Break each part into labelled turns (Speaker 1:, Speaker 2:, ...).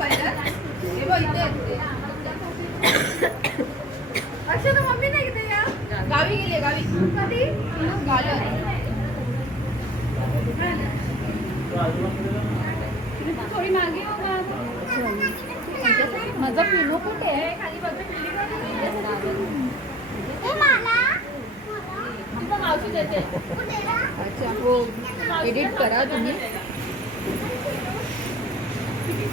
Speaker 1: पहिलं हे बघ इथे येते. तर मम्मी नाही इथे या गावी गेली गावी कधी गावी थोडी मागे माझा पिलो कुठे आहे खाली बघा मावशी देते अच्छा हो एडिट करा तुम्ही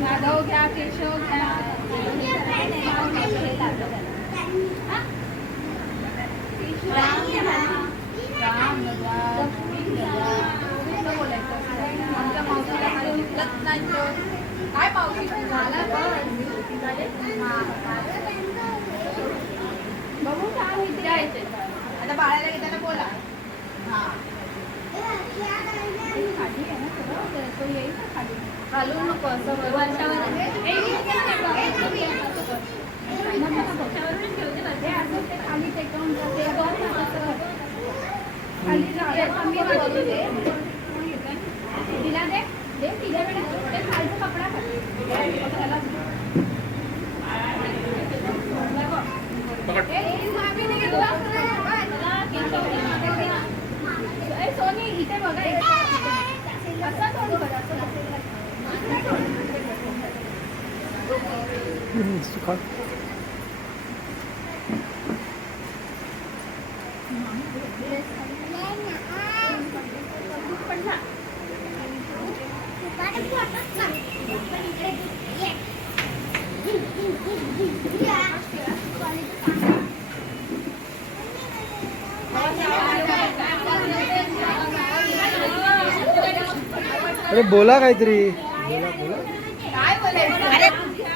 Speaker 1: माधव घ्या केशव घ्या हा? राम घ्या राम गजा गजा असं बोलायचं आमच्या मावशीला काही नाही काय मावशी झाला बघू काय होईल आता बाळाला बोला खाली. आहे ना तो येईल ना खाली घालू नको असं वरच्यावर ते खाली ते करून असं खाली जागा कमी वाटली ते. तिला दे दे तिच्याकडे ते खालचा कपडा खाली त्याला
Speaker 2: पकड
Speaker 1: ए, मागे नाही घेतला. ए, सोनी इथे बघा इथे. असं तोंड कर, असं तोंड कर. पडला.
Speaker 3: अरे बोला काहीतरी. बोला बोला
Speaker 1: काय बोलायचं अरे तिला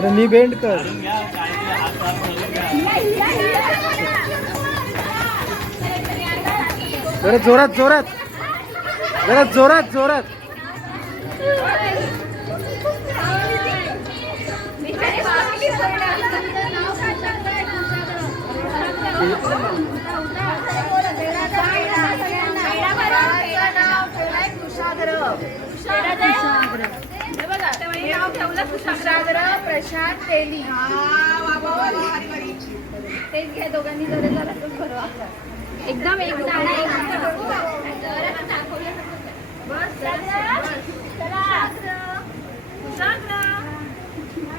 Speaker 1: मारा,
Speaker 3: तर नी बेंड कर. जरा जोरात जोरात. जरा जोरात जोरात.
Speaker 1: कुशाग्र प्रशांत तेली. तेच घ्या दोघांनी जरा जरा भरवा एकदम एक बस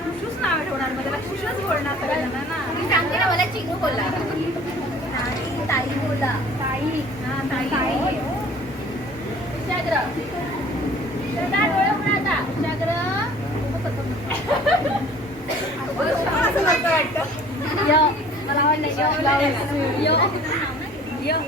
Speaker 1: खुशूच नाव ठेवणार मला. खुशच बोलणार सगळ्यांना ना. मी सांगते ना मला चिनू बोला ताई ताई बोला ताई. हा ताई. कुशाग्र श्रद्धा य मला आवडलं य य य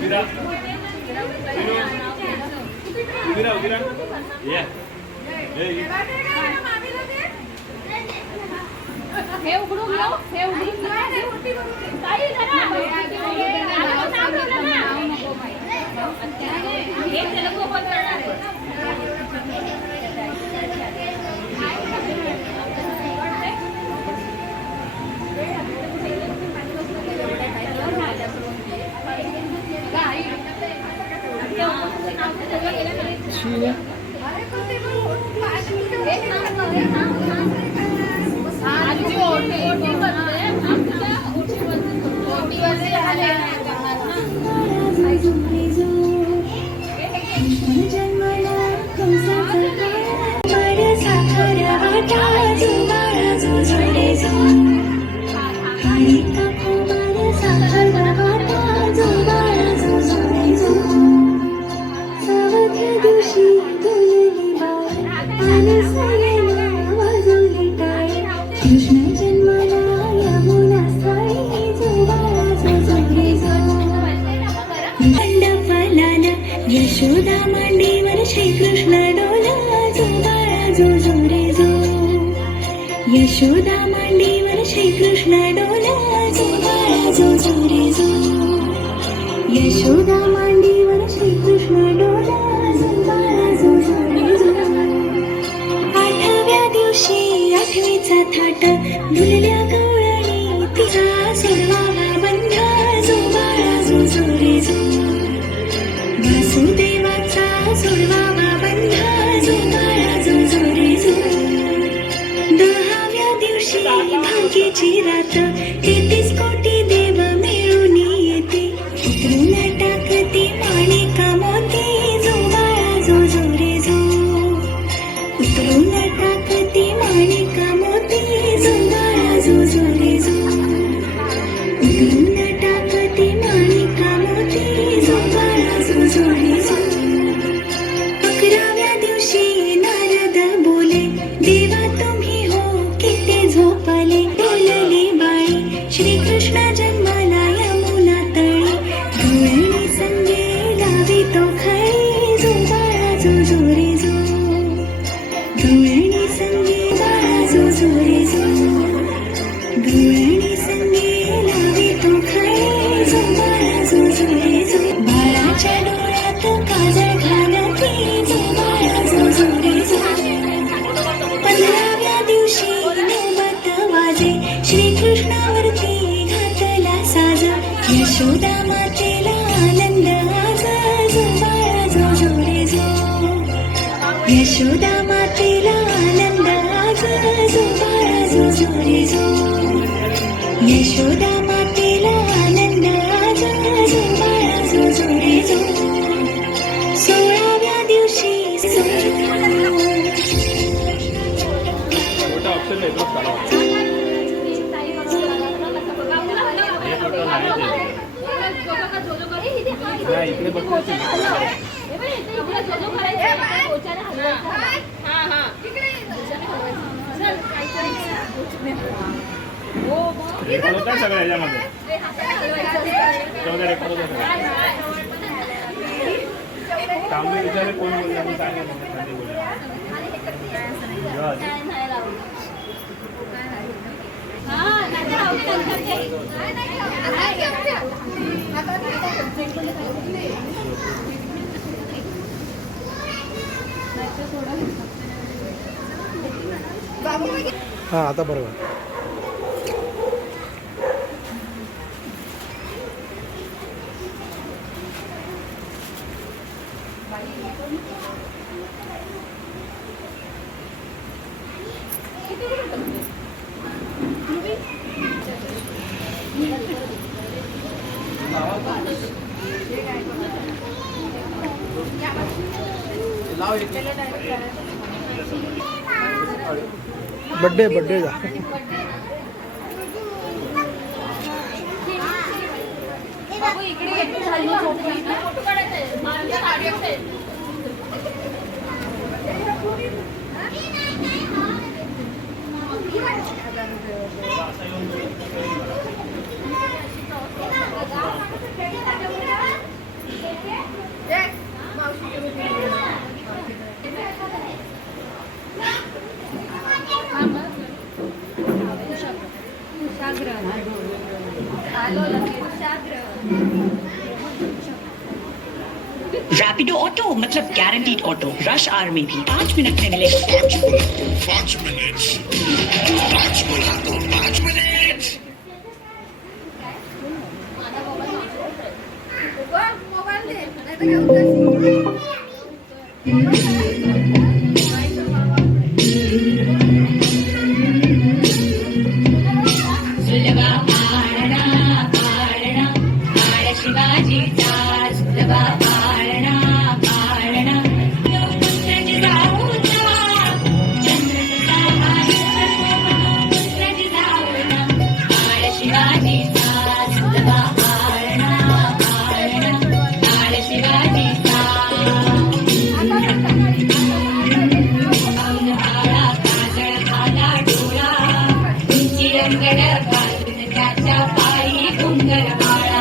Speaker 2: विरा विरा विरा ये ए, ये.
Speaker 1: हे उघडून घेऊ हे उघडून घेऊ
Speaker 4: यशोदा मांडीवर श्रीकृष्ण डोला जो बाळा जो जो रे जो. यशोदा मांडीवर श्रीकृष्ण डोला जो बाळा जो जो रे जो. यशोदा मांडीवर श्रीकृष्ण डोला जो बाळा जो जो रे जो. आठव्या दिवशी आठवीचा थाट डुलल्या यशोदा मातेला आनंद आज जो बाळा जो जोरे जो. यशोदा मातेला आनंद आज जो बाळा जो जोरे जो. सोळाव्या दिवशी
Speaker 2: इकडे तुला जो चल
Speaker 3: हां आता बरोबर.
Speaker 1: बर्थडे बर्थडे का
Speaker 5: रैपिडो ऑटो मतलब गारंटीड ऑटो रश आर में भी पाँच मिनट में मिलेगा।
Speaker 4: पाँच मिनट पाँच मिनट पाँच मिनट पाँच मिनट मोबाइल दे Thank you. बाई घुंगर बाळा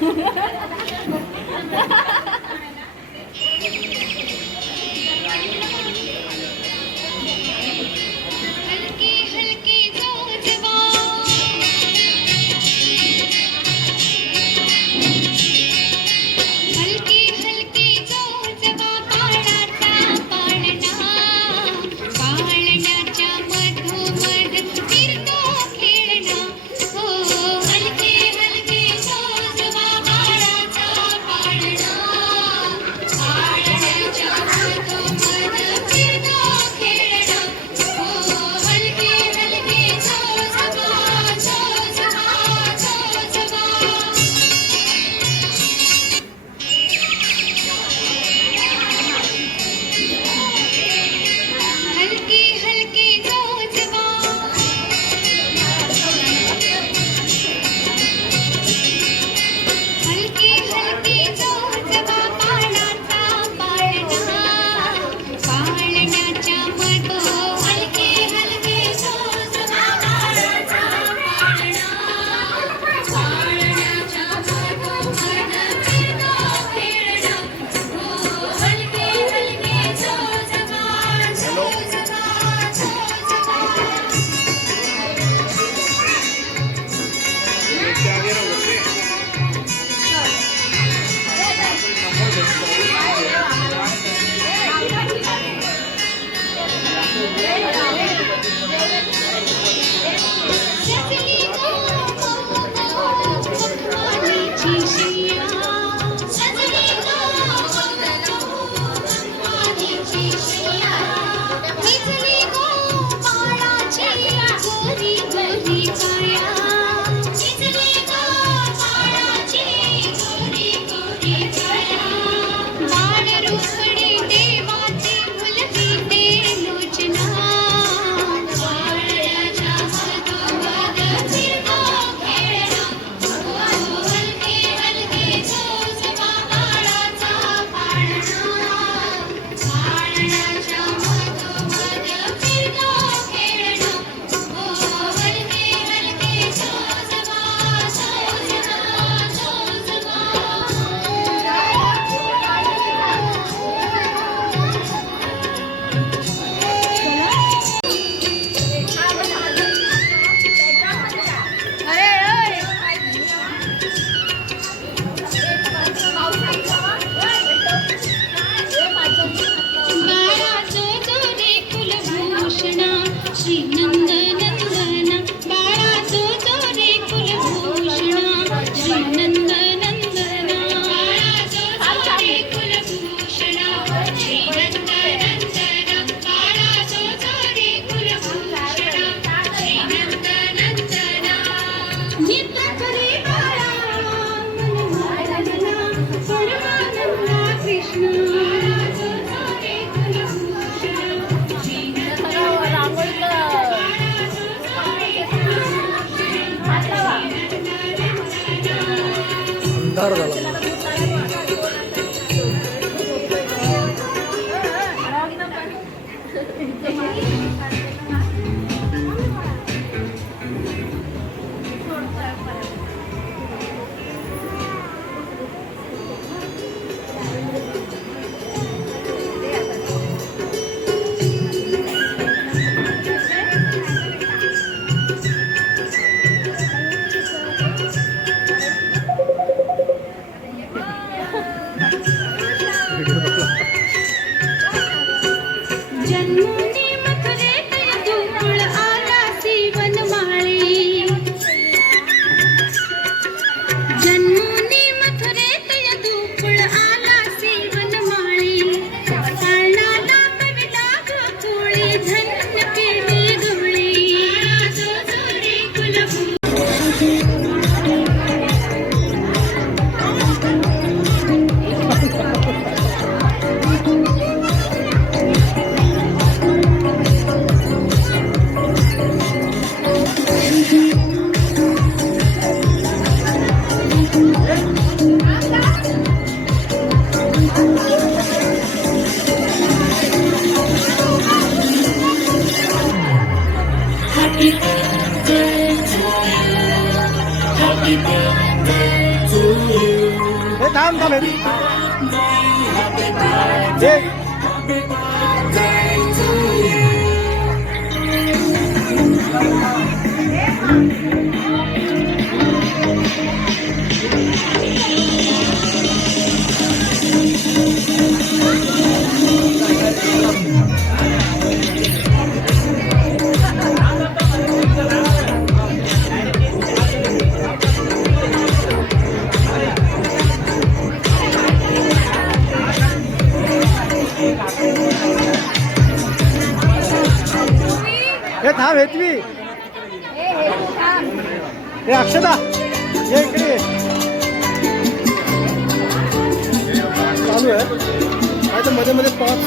Speaker 4: Ja. থাম থামেন Thank
Speaker 3: you. थांब हेतवी हे अक्षदा हे इकडे. चालू आहे. आता मध्ये मध्ये पाच